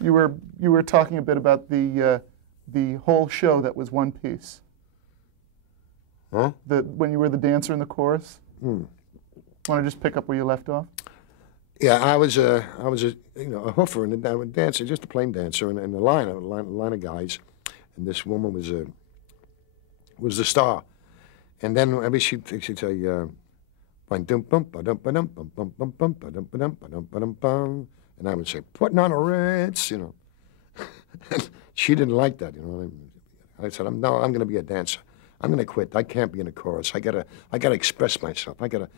You were talking a bit about the whole show that was one piece. Huh? When you were the dancer in the chorus. Hmm. Want to just pick up where you left off? Yeah, I was a a hoofer and a dancer, just a plain dancer, and a line of guys, and this woman was the star, and then every she'd say, and I would say, putting on a Ritz, you know. And she didn't like that, you know. I said, I'm going to be a dancer. I'm going to quit. I can't be in a chorus. I gotta express myself. I gotta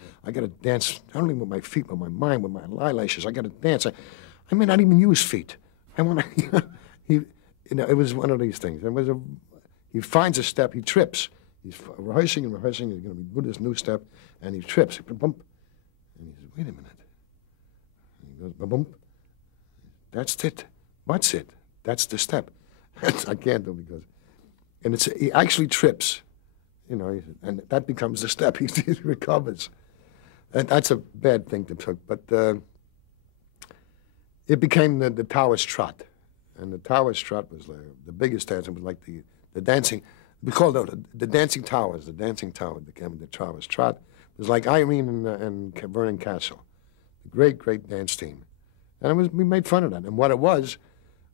dance, not only with my feet, with my mind, with my eyelashes. I gotta dance. I may not even use feet. I want to, it was one of these things. He finds a step, he trips. He's rehearsing and rehearsing. He's going to be good this new step, and he trips. Bump. And he says, wait a minute. And he goes, bump. That's it. What's it? That's the step. I can't do it because, and he actually trips, you know, and that becomes the step. He recovers. And that's a bad thing to took, but it became the Taoist trot. And the Taoist trot was the biggest dance. It was like the dancing. We called it the dancing towers. The dancing tower became the Taoist trot. It was like Irene and Vernon Castle, the great dance team. And we made fun of that. And what it was,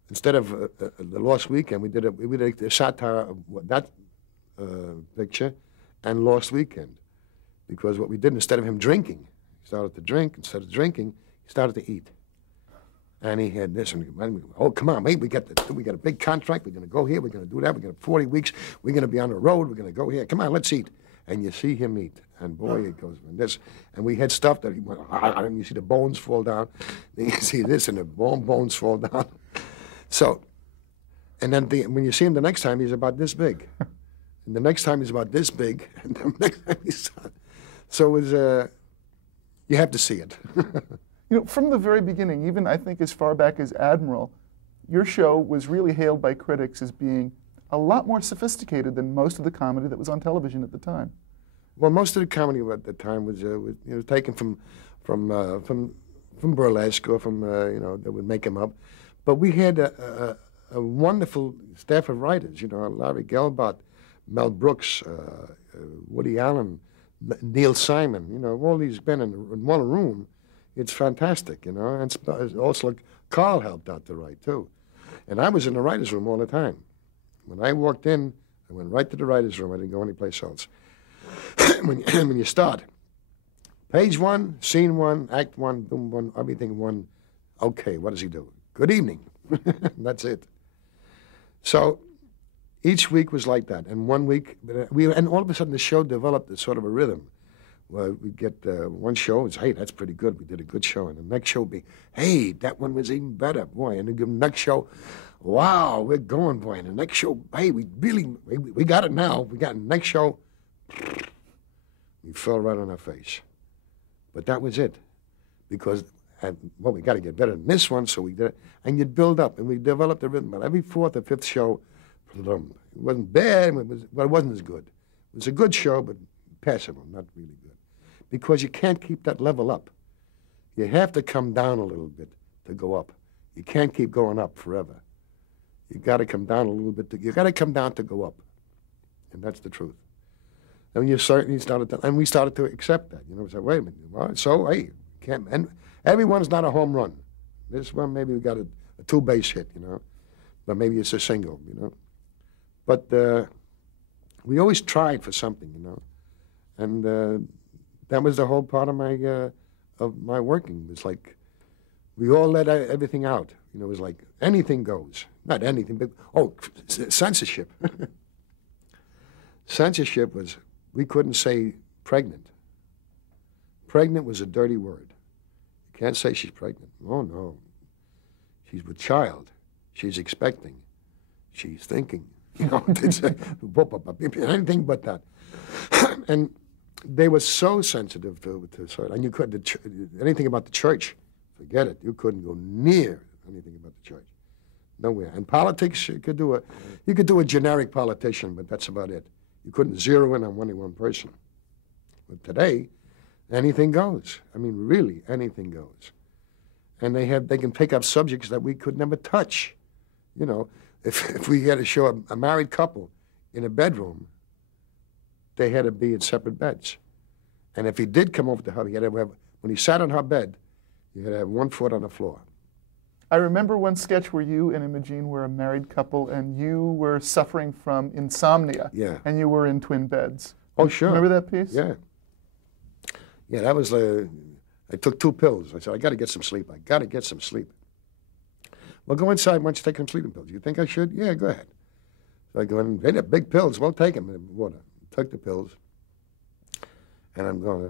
instead of the Lost Weekend, we did a satire of that picture and Lost Weekend. Because what we did, instead of him drinking, he started to drink. Instead of drinking, he started to eat. And he had this, and oh, come on, mate, we got a big contract. We're going to go here. We're going to do that. We're going to 40 weeks. We're going to be on the road. We're going to go here. Come on, let's eat. And you see him eat, and boy, it goes from this. And we had stuff that he went, and you see the bones fall down. Then you see this, and the bones fall down. So, and then when you see him the next time, he's about this big. And the next time he's about this big, and the next time he's... So it was, you have to see it. You know, from the very beginning, even I think as far back as Admiral, your show was really hailed by critics as being a lot more sophisticated than most of the comedy that was on television at the time. Well, most of the comedy at the time was taken from burlesque or from that would make him up, but we had a wonderful staff of writers. You know, Larry Gelbart, Mel Brooks, Woody Allen, Neil Simon. You know, all these men in one room. It's fantastic, you know, and also Carl helped out to write, too. And I was in the writer's room all the time. When I walked in, I went right to the writer's room. I didn't go anyplace else. when you start, page 1, scene 1, act 1, boom, 1, everything 1, okay, what does he do? Good evening. That's it. So each week was like that. And one week, and all of a sudden the show developed a sort of a rhythm. Well, we'd get one show, it's, hey, that's pretty good. We did a good show. And the next show would be, hey, that one was even better. Boy, and the next show, wow, we're going, boy. And the next show, hey, we got it now. We got the next show. We fell right on our face. But that was it. Because, we got to get better than this one, so we did it. And you'd build up, and we developed a rhythm. But every 4th or 5th show, it wasn't bad, but it wasn't as good. It was a good show, but passable, not really good. Because you can't keep that level up. You have to come down a little bit to go up. You can't keep going up forever. You got to come down a little bit. You got to come down to go up, and that's the truth. And we started to accept that. You know, we said, wait a minute. Well, so hey, can't. And everyone's not a home run. This one maybe we got a 2-base hit. You know, but maybe it's a single. You know, but we always tried for something. You know, and. That was the whole part of my working. It was like we all let everything out. You know, it was like anything goes. Not anything, but censorship. Censorship was we couldn't say pregnant. Pregnant was a dirty word. You can't say she's pregnant. Oh no, she's with child. She's expecting. She's thinking. You know, anything but that. And they were so sensitive to and you couldn't, anything about the church, forget it. You couldn't go near anything about the church. Nowhere. And politics, you could do a generic politician, but that's about it. You couldn't zero in on only one person. But today, anything goes. I mean, really, anything goes. and they can pick up subjects that we could never touch. You know, if we had to show a married couple in a bedroom, they had to be in separate beds. And if he did come over to her, he had to have, when he sat on her bed, he had to have 1 foot on the floor. I remember one sketch where you and Imogene were a married couple, and you were suffering from insomnia. Yeah. And you were in twin beds. Oh, sure. Remember that piece? Yeah. Yeah, that was, I took 2 pills. I said, I got to get some sleep. I got to get some sleep. Well, go inside. Why don't you take some sleeping pills? You think I should? Yeah, go ahead. So I go in. They're big pills. Well, take them. Water. Took the pills. And I'm going,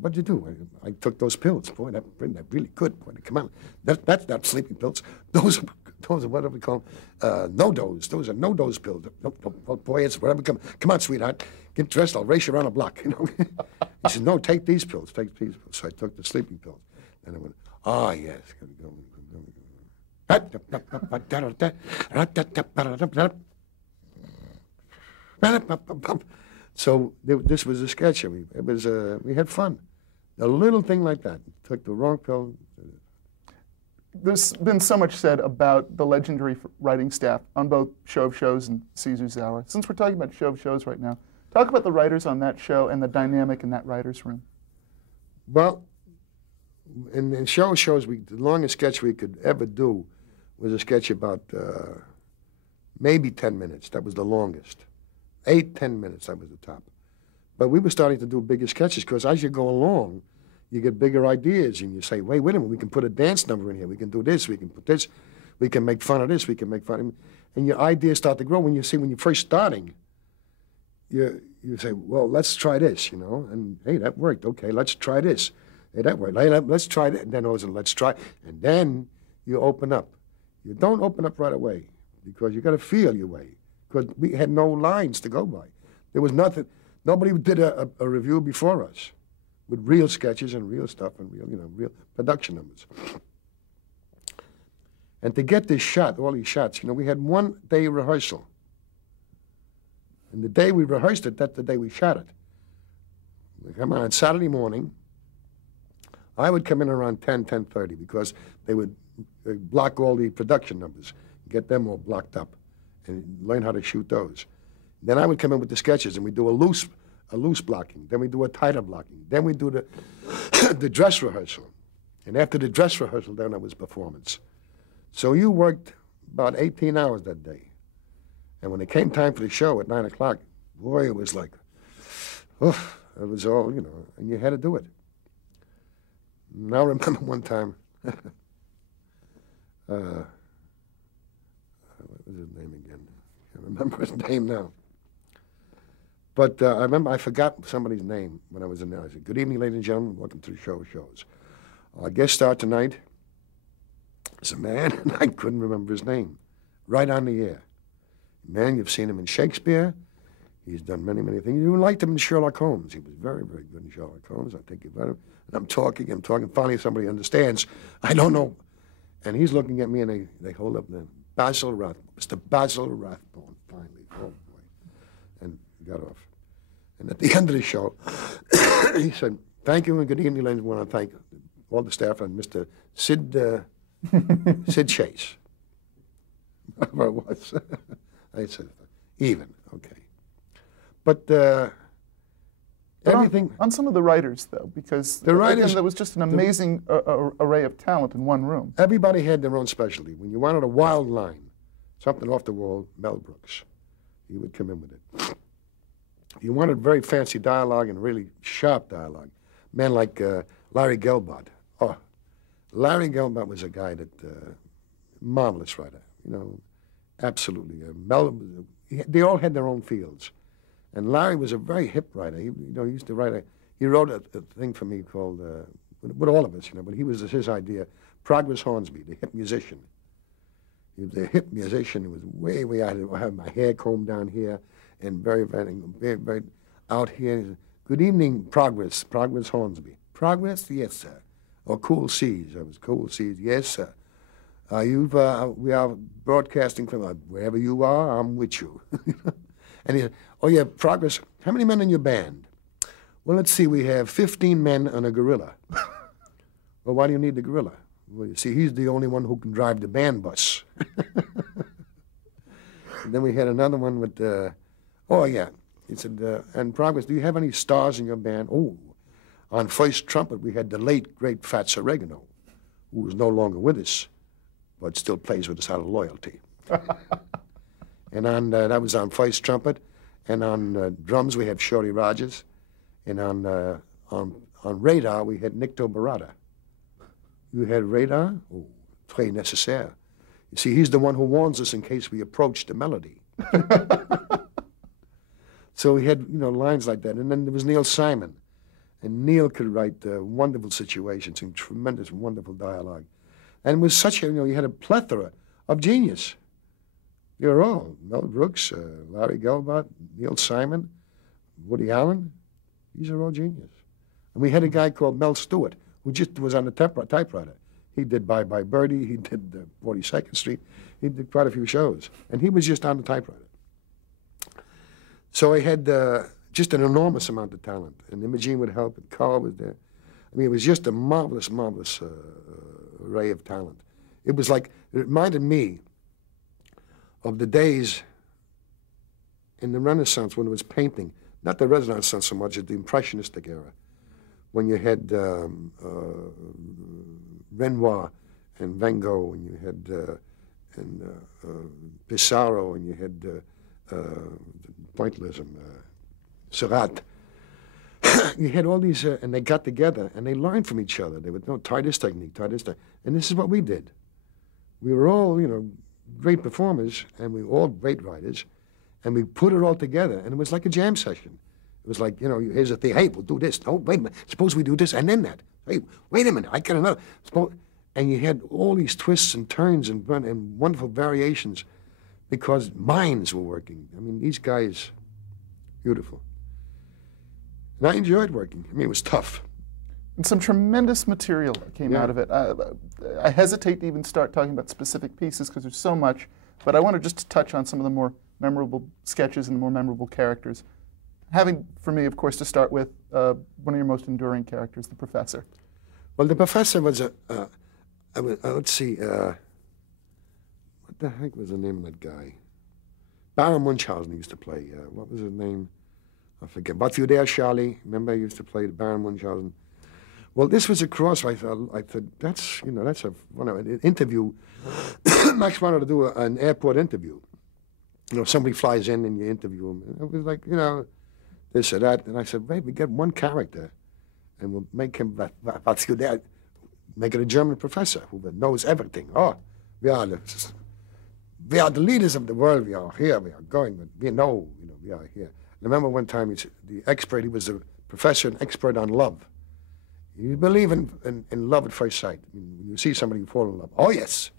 what'd you do? I took those pills. Boy, that really good. Boy, come on. That's not sleeping pills. Those are what do we call them? No-dose. Those are no-dose pills. No, boy, it's whatever. Come on, sweetheart. Get dressed. I'll race you around the block. You know. He said, no, take these pills. Take these pills. So I took the sleeping pills. And I went, oh, yes. So this was a sketch. We had fun. A little thing like that. Took the wrong pill. There's been so much said about the legendary writing staff on both Show of Shows and Caesar's Hour. Since we're talking about Show of Shows right now, talk about the writers on that show and the dynamic in that writer's room. Well, in Show of Shows, the longest sketch we could ever do was a sketch about maybe 10 minutes. That was the longest. 8, 10 minutes, that was the top. But we were starting to do bigger sketches because as you go along, you get bigger ideas and you say, wait a minute, we can put a dance number in here. We can do this, we can put this, we can make fun of this, we can make fun of... And your ideas start to grow. When you're first starting, you say, well, let's try this, you know, and hey, that worked. Okay, let's try this. Hey, that worked. Hey, let's try that. And then also, let's try. And then you open up. You don't open up right away because you got to feel your way. Because we had no lines to go by. There was nothing. Nobody did a review before us with real sketches and real stuff and real production numbers. And to get this shot, all these shots, we had 1 day rehearsal. And the day we rehearsed it, that's the day we shot it. We come on Saturday morning. I would come in around 10:30 because they would block all the production numbers, get them all blocked up, and learn how to shoot those. Then I would come in with the sketches, and we do a loose blocking. Then we do a tighter blocking. Then we do the dress rehearsal. And after the dress rehearsal, then it was performance. So you worked about 18 hours that day. And when it came time for the show at 9 o'clock, boy, it was like, oof, it was all, and you had to do it. And I remember one time, what was his name again? I can't remember his name now. But I remember I forgot somebody's name when I was in there. I said, good evening, ladies and gentlemen. Welcome to the Show of Shows. Our guest star tonight is a man, and I couldn't remember his name, right on the air. Man, you've seen him in Shakespeare. He's done many, many things. You liked him in Sherlock Holmes. He was very, very good in Sherlock Holmes. I think you've heard him. And I'm talking. Finally, somebody understands. I don't know. And he's looking at me, and they hold up the Basil Rathbone. Mr. Basil Rathbone, finally. Oh, boy. And he got off. And at the end of the show, he said, thank you and good evening, ladies. I want to thank all the staff and Mr. Sid Chase. Whatever it was. I said, even, okay. But everything... On some of the writers, though, because the writers, again, there was just an amazing array of talent in one room. Everybody had their own specialty. When you wanted a wild line, something off the wall, Mel Brooks, he would come in with it. If you wanted very fancy dialogue and really sharp dialogue, men like Larry Gelbart. Oh, Larry Gelbart was a guy that, marvelous writer, absolutely. They all had their own fields. And Larry was a very hip writer. He used to write he wrote a thing for me called, with all of us, but he was his idea, Progress Hornsby, the hip musician. He was a hip musician. He was way, way out. I had my hair combed down here and very, very, very, very out here. He said, good evening, Progress Hornsby. Progress? Yes, sir. Or Cool Seas. I was Cool Seas. Yes, sir. We are broadcasting from wherever you are, I'm with you. And he said, oh, yeah, Progress, how many men in your band? Well, let's see, we have 15 men and a gorilla. Well, why do you need the gorilla? Well, you see, he's the only one who can drive the band bus. And then we had another one with, oh, yeah. He said, and Progress, do you have any stars in your band? Oh, on first trumpet, we had the late, great Fats Oregano, who is no longer with us, but still plays with us out of loyalty. And on that was on first trumpet. And on drums, we had Shorty Rogers. And on radar, we had Nicto Barada. You had radar? Oh, très nécessaire. You see, he's the one who warns us in case we approach the melody. So we had, lines like that. And then there was Neil Simon. And Neil could write wonderful situations and tremendous, wonderful dialogue. And it was such a, you had a plethora of genius. They were all, Mel Brooks, Larry Gelbart, Neil Simon, Woody Allen. These are all genius. And we had a guy called Mel Stewart, who just was on the typewriter. He did Bye Bye Birdie, he did 42nd Street, he did quite a few shows. And he was just on the typewriter. So I had just an enormous amount of talent. And Imogene would help, and Carl was there. I mean, it was just a marvelous, marvelous array of talent. It was like, it reminded me of the days in the Renaissance when it was painting. Not the Renaissance so much as the Impressionistic era, when you had Renoir and Van Gogh, and you had Pissarro, and you had Pointillism, Seurat. You had all these, and they got together, and they learned from each other. They would know, try this technique, and this is what we did. We were all, great performers, and we were all great writers, and we put it all together, and it was like a jam session. It was like, here's a thing. Hey, we'll do this. Oh, wait a minute. Suppose we do this and then that. Hey, wait a minute. I got another. And you had all these twists and turns and wonderful variations because minds were working. I mean, these guys, beautiful. And I enjoyed working. I mean, it was tough. And some tremendous material came out of it. I hesitate to even start talking about specific pieces because there's so much, but I wanted just to touch on some of the more memorable sketches and the more memorable characters. Having, for me, of course, to start with, one of your most enduring characters, the Professor. Well, the Professor was let's see, what the heck was the name of that guy? Baron Munchausen used to play. What was his name? I forget. But you there, Charlie? Remember, he used to play the Baron Munchausen. Well, this was a cross. I thought that's an interview. Max wanted to do an airport interview. Somebody flies in and you interview him. And it was like, this or that. And I said, wait, we get one character, and we'll make him, make it a German professor who knows everything. Oh, we are the leaders of the world. We are here. We are going. But we know, we are here. I remember one time, he was a professor and expert on love. You believe in love at first sight. I mean, when you see somebody, you fall in love. Oh, yes.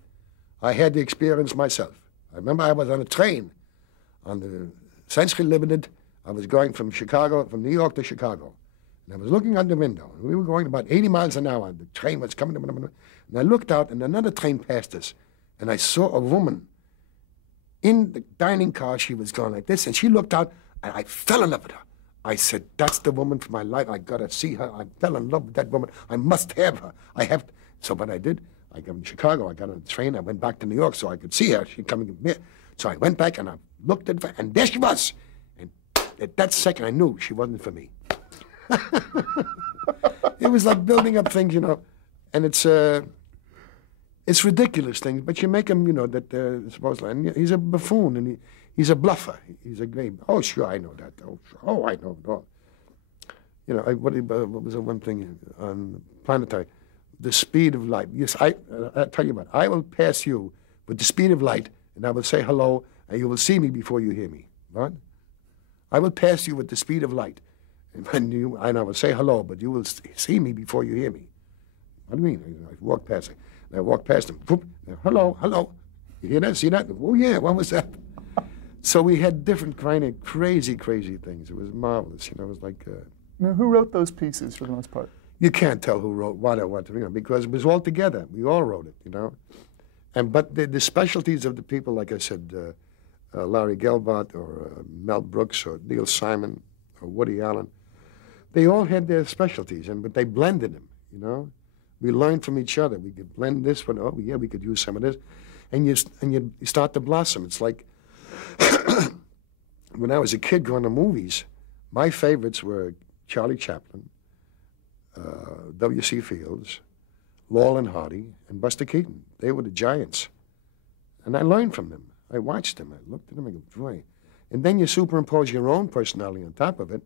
I had the experience myself. I remember I was on a train on the Censorship Limited. I was going from New York to Chicago. And I was looking out the window. And we were going about 80 miles an hour. The train was coming. And I looked out, and another train passed us. And I saw a woman in the dining car. She was going like this. And she looked out, and I fell in love with her. I said, that's the woman for my life. I got to see her. I fell in love with that woman. I must have her. So what I did, I got in Chicago. I got on the train. I went back to New York so I could see her. She coming here. So I went back and I looked at her, and there she was. And at that second, I knew she wasn't for me. It was like building up things, and it's ridiculous things, but you make him, supposedly. And he's a buffoon, and he's a bluffer. He's a great. Oh, sure, I know that. Oh, sure. Oh, I know it all. What was the one thing on Planetary? The speed of light. Yes, I'll tell you what. I will pass you with the speed of light, and I will say hello, and you will see me before you hear me. Right? I will pass you with the speed of light, and I will say hello, but you will see me before you hear me. What do you mean? I walk past him. And I walk past him. Whoop, hello, hello. You hear that? See that? Oh, yeah, what was that? So we had different kind of crazy, crazy things. It was marvelous. It was like... Now, who wrote those pieces for the most part? You can't tell who wrote what or what, because it was all together. We all wrote it, But the specialties of the people, like I said, Larry Gelbart or Mel Brooks or Neil Simon or Woody Allen, They all had their specialties, but they blended them, you know. We learned from each other. We could blend this one. Oh, yeah, we could use some of this. And you start to blossom. It's like when I was a kid going to movies, my favorites were Charlie Chaplin, W.C. Fields, Laurel and Hardy, and Buster Keaton. They were the giants. And I learned from them. I watched them. I looked at them and go, boy. And then you superimpose your own personality on top of it,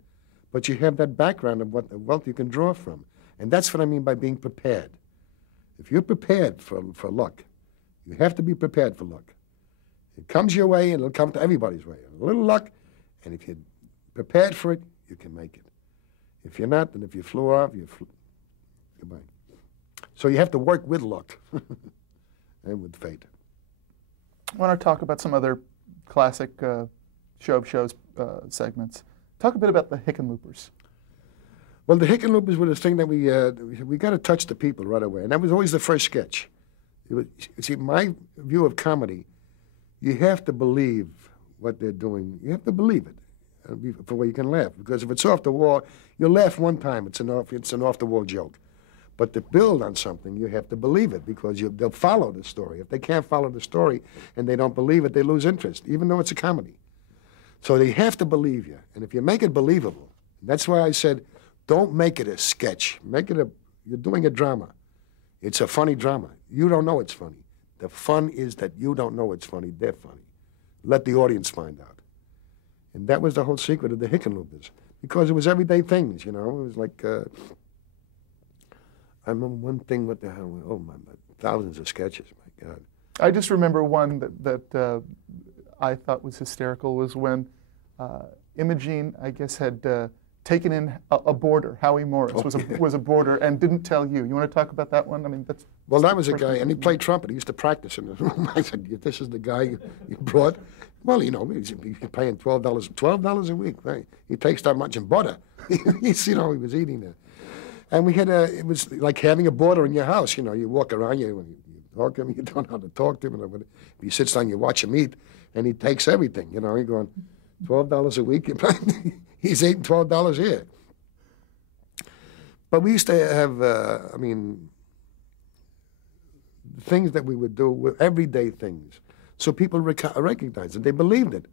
but you have that background of what the wealth you can draw from. And that's what I mean by being prepared. If you're prepared for luck, you have to be prepared for luck. It comes your way, and it'll come to everybody's way. A little luck, and if you're prepared for it, you can make it. If you're not, and if you flew off, goodbye. So you have to work with luck and with fate. I want to talk about some other classic show of shows segments. Talk a bit about the Hickenloopers. Well, the Hickenloopers were the thing that we got to touch the people right away, and that was always the first sketch. You see, my view of comedy, you have to believe what they're doing. You have to believe it for where you can laugh. Because if it's off the wall, you'll laugh one time. It's an off the wall joke. But to build on something, you have to believe it because they'll follow the story. If they can't follow the story and they don't believe it, they lose interest, even though it's a comedy. So they have to believe you. And if you make it believable, that's why I said, don't make it a sketch. You're doing a drama. It's a funny drama. You don't know it's funny. The fun is that you don't know it's funny. They're funny. Let the audience find out. And that was the whole secret of the Hickenloopers. Because it was everyday things, you know. It was like, I remember one thing, what the hell, oh my, thousands of sketches, my God. I just remember one that I thought was hysterical was when Imogene, I guess, had taken in a boarder. Howie Morris was a boarder and didn't tell you. You want to talk about that one? I mean, that's... Well, that was a guy, and he played trumpet. He used to practice in the room. I said, if this is the guy you brought, well, you know, he's paying $12 a week. Right? He takes that much in butter. He's, you know, he was eating it. And we had it was like having a boarder in your house. You know, you walk around, you talk to him, you don't know how to talk to him. And if he sits down, you watch him eat, and he takes everything. You know, he's going, $12 a week. He's eating $12 here. But we used to have, I mean, things that we would do were everyday things. So people recognized it. They believed it.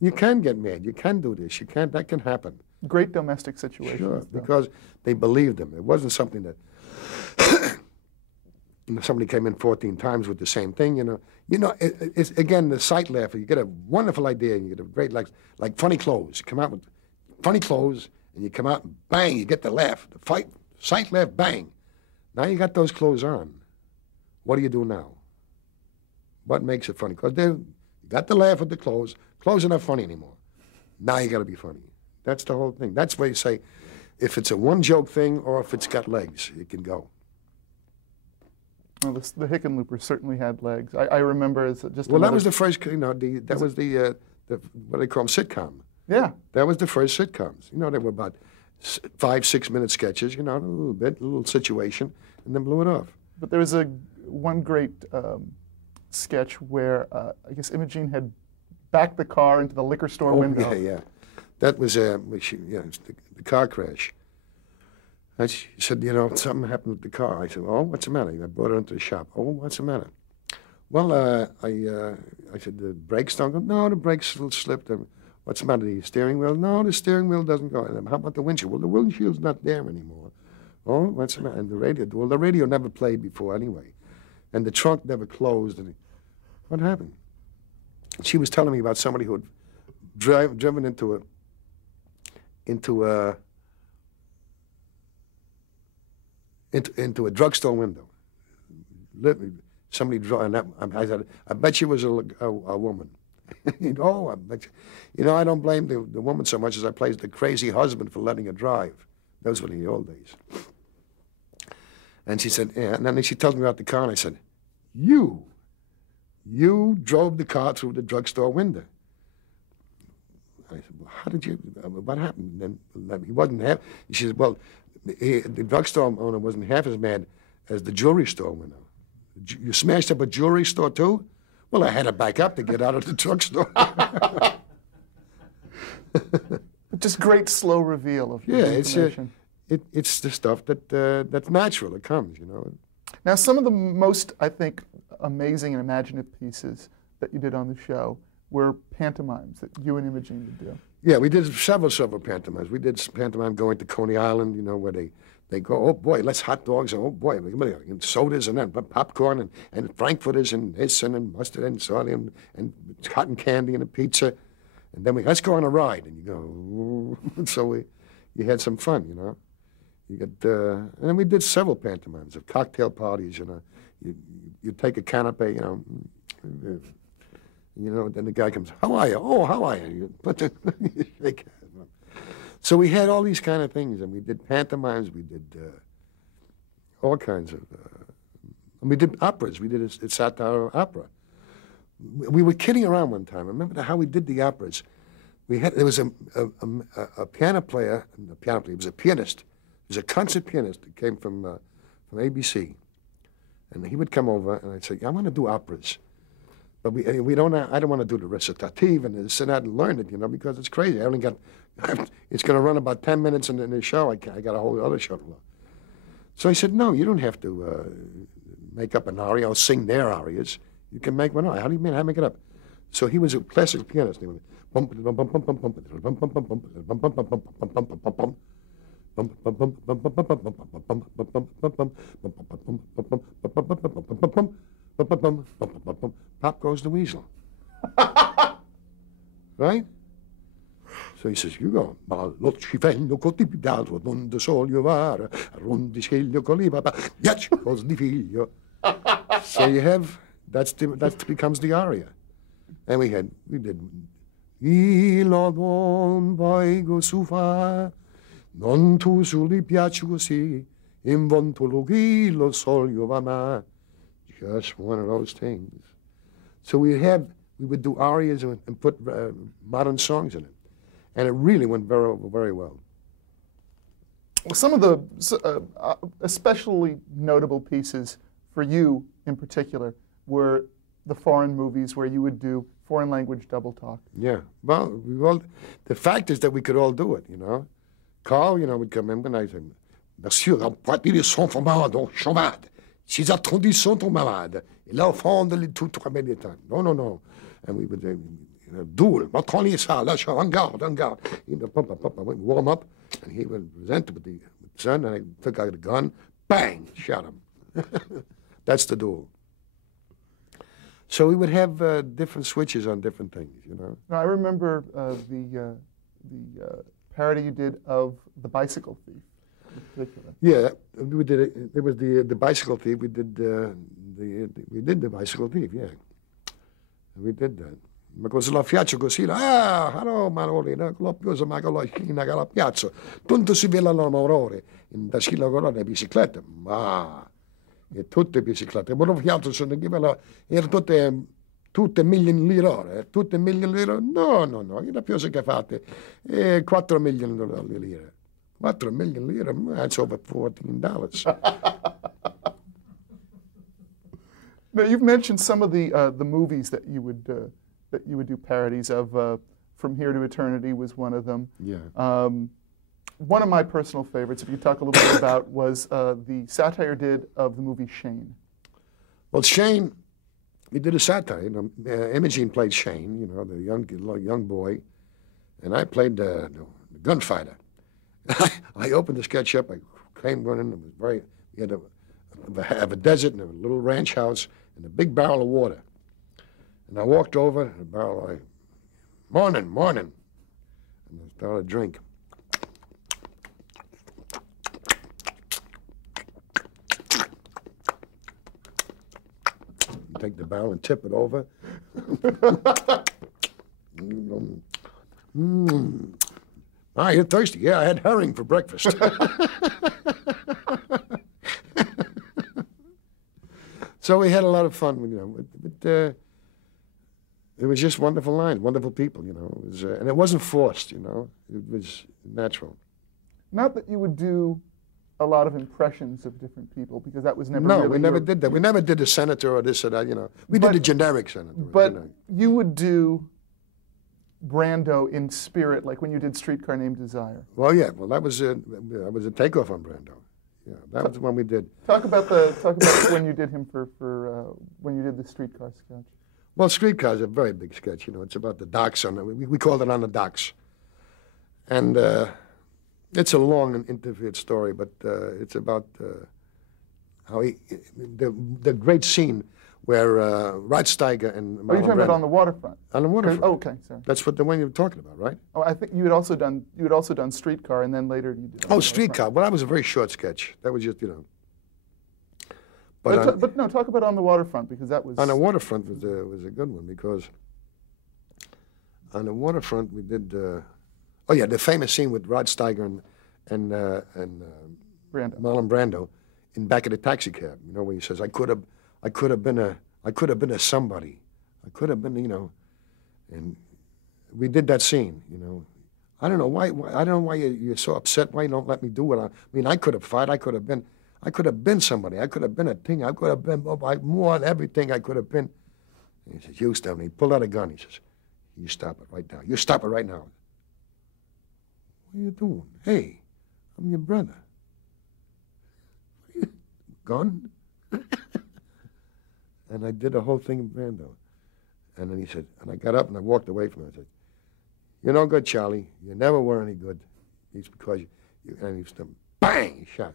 You can get mad. You can do this. You can. That can happen. Great domestic situations. Sure, because they believed them. It wasn't something that somebody came in 14 times with the same thing. You know. It's again the sight laugher. You get a wonderful idea. And you get a great like funny clothes. You come out with funny clothes, and you come out and bang, you get the laugh, the sight laugh, bang. Now you got those clothes on. What do you do now? What makes it funny? Because you got the laugh with the clothes. Clothes are not funny anymore. Now you got to be funny. That's the whole thing. That's where you say, if it's a one-joke thing or if it's got legs, it can go. Well, the Hickenloopers certainly had legs. I remember as just well, that was the first. You know, that was the what they call them, sitcom. Yeah. That was the first sitcoms. You know, they were about 5-6 minute sketches. You know, a little situation, and then blew it off. But there was one great sketch where I guess Imogene had backed the car into the liquor store window. Yeah. That was the car crash. And she said, you know, something happened with the car. I said, oh, what's the matter? I brought her into the shop. Oh, what's the matter? Well, I said, the brakes don't go? No, the brakes still slipped. What's the matter? The steering wheel? No, the steering wheel doesn't go. And how about the windshield? Well, the windshield's not there anymore. Oh, what's the matter? And the radio? Well, the radio never played before anyway. And the trunk never closed. And what happened? She was telling me about somebody who had driven into a drugstore window. Somebody drove, and I said, I bet she was a woman. I bet you. You know, I don't blame the woman so much as I blame the crazy husband for letting her drive. Those were the old days. And she said, yeah. And then she tells me about the car, and I said, you drove the car through the drugstore window. I said, well, how did you, what happened? And then he wasn't half, she said, well, the drugstore owner wasn't half as mad as the jewelry store window. You smashed up a jewelry store too? Well, I had to back up to get out of the drugstore. But Just great slow reveal of Yeah, information. it's the stuff that's natural. It comes, you know. Now, some of the most, I think, amazing and imaginative pieces that you did on the show were pantomimes that you and Imogene would do. Yeah, we did several pantomimes. We did pantomime going to Coney Island, you know, where they go, oh boy, let's hot dogs, and oh boy, and sodas, and then popcorn, and frankfurters, and this, and mustard, and salt, and cotton candy, and a pizza. And then let's go on a ride. And you go, so you had some fun, you know. And then we did several pantomimes of cocktail parties, you know. You take a canapé, you know, then the guy comes, how are you? Oh, how are you? You shake hands. So we had all these kind of things, and we did pantomimes, we did all kinds of, and we did operas. We did a satire opera. We were kidding around one time. Remember how we did the operas? There was a piano player, he was a pianist. He was a concert pianist that came from ABC. And he would come over, and I'd say, I want to do operas. But I don't want to do the recitative and this and that and learn it, you know, because it's crazy. It's going to run about 10 minutes in the show. I got a whole other show to learn. So he said, no, you don't have to make up an aria or sing their arias. You can make one up. How do you mean? How do I make it up? So he was a classical pianist. He went, pop goes the weasel. Right? So he says, you go, ma lo cifello cotipidato, donde soglio vara, rondischeglio colibaba, yach goes di figlio. So you have, that becomes the aria. And we did, il don vaigo su fa, non tu suli piaci così, invento lo soglio va ma. Just one of those things. So we would do arias and put modern songs in it. And it really went very, very well. Some of the especially notable pieces for you in particular were the foreign movies where you would do foreign language double talk. Yeah. Well, the fact is that we could all do it, you know. Carl, you know, would come in and I'd say, Monsieur, emportez son formado, chamade. Si attendu sont ton malade. Il a fond de tout combien de temps. No. And we would duel, matronnier ça, là, en garde. You know, we'd warm up, and he would present with the son, and I took out a gun, bang, shot him. That's the duel. So we would have different switches on different things, you know. Now, I remember the parody you did of The Bicycle Thief. Yeah, we did it. There was the Bicycle Thief. We did the Bicycle Thief. Yeah, we did that. Ma cosa la piazza così? Hello, Marolina, la piazza ma con la scina che la piazza. Tanto si vede la morore in da scilla con la bicicletta. Ma e tutte biciclette. Ma non piazza sono erano tutte milioni di lire. Tutte milioni di lire? No. La piazza che fate 4 milioni di lire. 4 million lire, that's over $14. Now, you've mentioned some of the movies that you would do parodies of. From Here to Eternity was one of them. Yeah. One of my personal favorites, if you could talk a little bit about, was the satire did of the movie Shane. Well, Shane, we did a satire. You know, Imogene played Shane, you know, the young boy, and I played the gunfighter. I opened the sketch up. I came running. It was we had a desert and a little ranch house and a big barrel of water. And I walked over, and the barrel, morning. And I started a drink. Take the barrel and tip it over. You're thirsty. Yeah, I had herring for breakfast. So we had a lot of fun, you know. It was just wonderful lines, wonderful people, you know. It was, and it wasn't forced, you know. It was natural. Not that you would do a lot of impressions of different people, because that was never No, really we never did that. We never did a senator or this or that, you know. We did a generic senator. But you would do Brando in spirit, like when you did Streetcar Named Desire? Well, yeah. Well, that was a takeoff on Brando. Yeah, that was when we did. Talk about when you did him for when you did the streetcar sketch. Well, Streetcar is a very big sketch. You know, it's about the docks we called it On the Docks, and it's a long and intricate story, but it's about how the great scene where Rod Steiger and Marlon you're talking about On the Waterfront. On the Waterfront. Oh, okay, sorry. That's the one you're talking about, right? Oh, I think you had also done Streetcar, and then later you did. Oh, Streetcar. Well, that was a very short sketch. That was just, you know. But no, talk about On the Waterfront, because that was. On the Waterfront was a good one, because on the Waterfront we did. Oh yeah, the famous scene with Rod Steiger and Marlon Brando in back of the taxi cab. You know, where he says, "I could have been a somebody. I could have been, you know." And we did that scene. You know, I don't know why. I don't know why you're so upset. Why you don't let me do it? I mean, I could have fought. I could have been somebody. I could have been a thing. I could have been more than everything I could have been. And he says, "You stop." And he pulled out a gun. He says, "You stop it right now. You stop it right now." "What are you doing?" "Hey, I'm your brother." "Gun?" And I did the whole thing in Brando. And then he said, and I got up and I walked away from him. I said, "You're no good, Charlie. You never were any good. It's because you," and he was bang, he shot.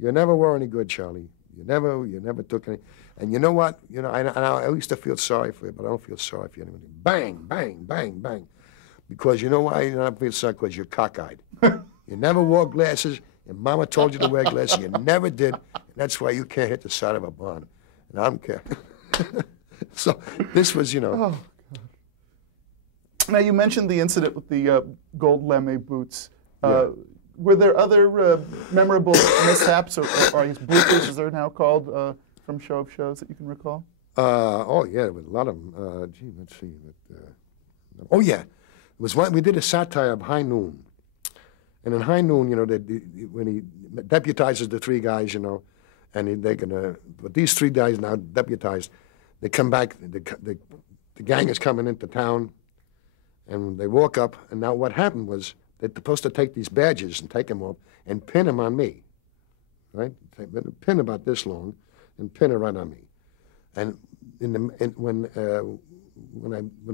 "You never were any good, Charlie. You never took any." And you know what? You know, I used to feel sorry for you, but I don't feel sorry for you anymore. Bang, bang, bang, bang. Because you know why you don't feel sorry? Because you're cockeyed. You never wore glasses, and Mama told you to wear glasses. You never did, and that's why you can't hit the side of a barn. And I'm careful. So this was, you know. Oh, God. Now, you mentioned the incident with the gold lame boots. Yeah. Were there other memorable mishaps, or I guess bloopers, as they're now called, from Show of Shows that you can recall? Oh, yeah, there was a lot of them. Gee, let's see. Oh, yeah. It was one, we did a satire of High Noon. And in High Noon, you know, when he deputizes the three guys, you know, and they're going to, but these three guys now deputized, they come back, the gang is coming into town, and they walk up, and now what happened was they're supposed to take these badges and take them off and pin them on me, right? Pin about this long and pin it right on me. And when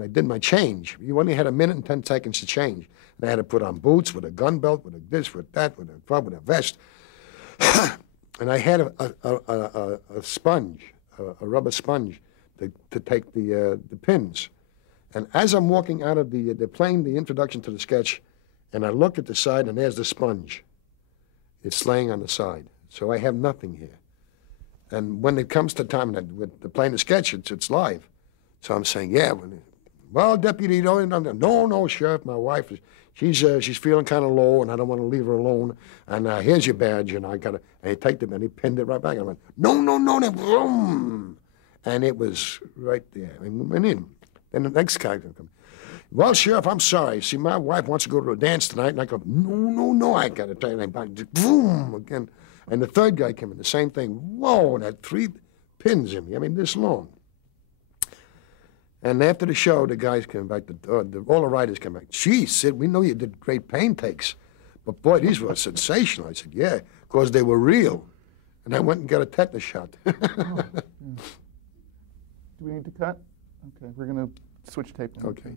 I did my change, you only had 1 minute and 10 seconds to change. And I had to put on boots with a gun belt, with a this, with that, with a vest. And I had a sponge, a rubber sponge, to take the pins. And as I'm walking out of they're playing the introduction to the sketch, and I look at the side, and there's the sponge. It's laying on the side. So I have nothing here. And when it comes to time with playing the sketch, it's live. So I'm saying, yeah, well, Deputy, no, Sheriff, my wife, she's feeling kind of low, and I don't want to leave her alone. And here's your badge, and and he take them, and he pinned it right back. And I went, no, boom. And it was right there. And we went in. Then the next guy come. "Well, Sheriff, I'm sorry. See, my wife wants to go to a dance tonight." And I go, no, I got to tell you. And boom, again. And the third guy came in, the same thing. Whoa, and had 3 pins in me. I mean, this long. And after the show, the guys came back, all the writers came back. "Gee, Sid, we know you did great pain takes, but boy, these were sensational." I said, "Yeah, because they were real." And I went and got a tetanus shot. Oh, yeah. Do we need to cut? Okay, we're going to switch tape now. Okay.